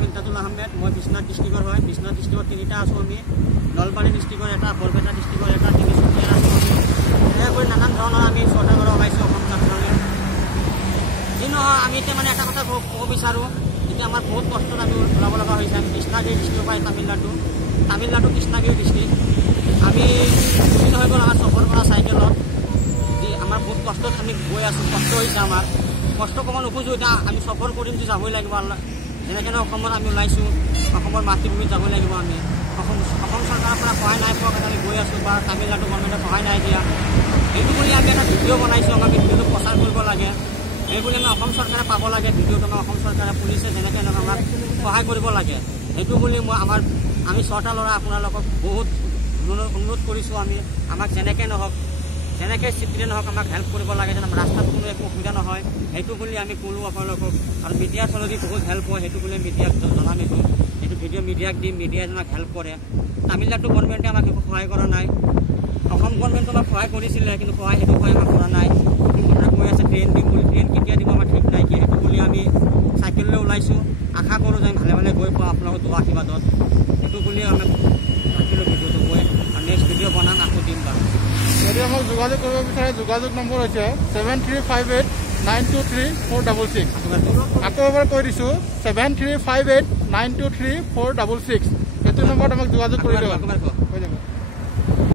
নাম ইমতাজুল আহমেদ। মই বিশ্বনাথ ডিষ্ট্ৰিক্টৰ হয়। বিশ্বনাথ ডিষ্ট্ৰিক্টৰ তিনিটা আছোঁ আমি, নলবাৰী ডিষ্ট্ৰিক্টৰ এটা, বৰপেটা ডিষ্ট্ৰিক্টৰ এটা, তিনিচুকীয়াৰ আছোঁ আমি। এনেকৈ নানান ধৰণৰ আমি চৰকাৰ লগাইছোঁ অসম চৰকাৰে। যি নহয় আমি এতিয়া মানে এটা কথা ক'ব বিচাৰোঁ, এতিয়া আমাৰ বহুত কষ্টত আমি ওলাব লগা হৈছে। আমি কৃষ্ণাগিৰি ডিষ্ট্ৰিক্টৰ পৰা তামিলনাডু কৃষ্ণাগিৰি ডিষ্ট্ৰিক্ট। আমি দুদিন হৈ গ'ল আমাৰ চহৰৰ পৰা চাইকেলত যি আমাৰ বহুত কষ্টত আমি গৈ আছোঁ। কষ্ট হৈছে আমাৰ, কষ্ট ক'ব নোখোজোঁ। এতিয়া আমি সফৰ কৰিম যে যাবই লাগিব। যেনেকৈ অসমত আমি ওলাইছোঁ, অসমৰ মাতৃভূমিত যাবই লাগিব আমি। অসম চৰকাৰৰ পৰা সহায় নাই পোৱা কাৰণে আমি গৈ আছোঁ, বা তামিলনাডু গভৰ্ণমেণ্টে সহায় নাই দিয়া। সেইটো বুলি আমি এটা ভিডিঅ' বনাইছোঁ, আমাক ভিডিঅ'টো প্ৰচাৰ কৰিব লাগে। এইবুলি আমি অসম চৰকাৰে পাব লাগে ভিডিঅ'টো। আমাৰ অসম চৰকাৰে পুলিচে যেনেকৈ আমাক সহায় কৰিব লাগে, সেইটো বুলি আমি ছটা ল'ৰা আপোনালোকক বহুত অনুৰোধ কৰিছোঁ। আমাক যেনেকৈ নহওক, যেনেকৈ চিটিৰে নহওক আমাক হেল্প কৰিব লাগে, যেন ৰাস্তাত কোনো একো অসুবিধা নহয়, সেইটো বুলি আমি ক'লোঁ আপোনালোকক। আৰু মিডিয়াৰ ফালেদি বহুত হেল্প হয়, সেইটো বুলি মিডিয়াক জনাম। এইটো ভিডিঅ' মিডিয়াক দিম, মিডিয়াই আমাক হেল্প কৰে। তামিলনাডু গভৰ্ণমেণ্টে আমাক একো সহায় কৰা নাই। অসম গভৰ্ণমেণ্টে আমাক সহায় কৰিছিলে, কিন্তু সেইটো সহায় আমাক কৰা নাই। কৈ আছে ট্ৰেইন দিম বুলি, ট্ৰেইন কেতিয়া দিব আমাৰ ঠিক নাই কি। সেইটো বুলি আমি চাইকেললৈ ওলাইছোঁ, আশা কৰোঁ যে ভালে ভালে গৈ পাওঁ আপোনালোকৰ দুৱা আশীৰ্বাদত। সেইটো বুলি আমি ৰাখিলোঁ ভিডিঅ'টো গৈ, আৰু নেক্সট ভিডিঅ' বনাম, আকৌ দিম বাৰু। যদি আমাক যোগাযোগ কৰিব বিচাৰে, যোগাযোগ নম্বৰ হৈছে 7358923466। আকৌ এবাৰ কৈ দিছোঁ 7358923466। সেইটো নম্বৰত আমাক যোগাযোগ কৰি দিব।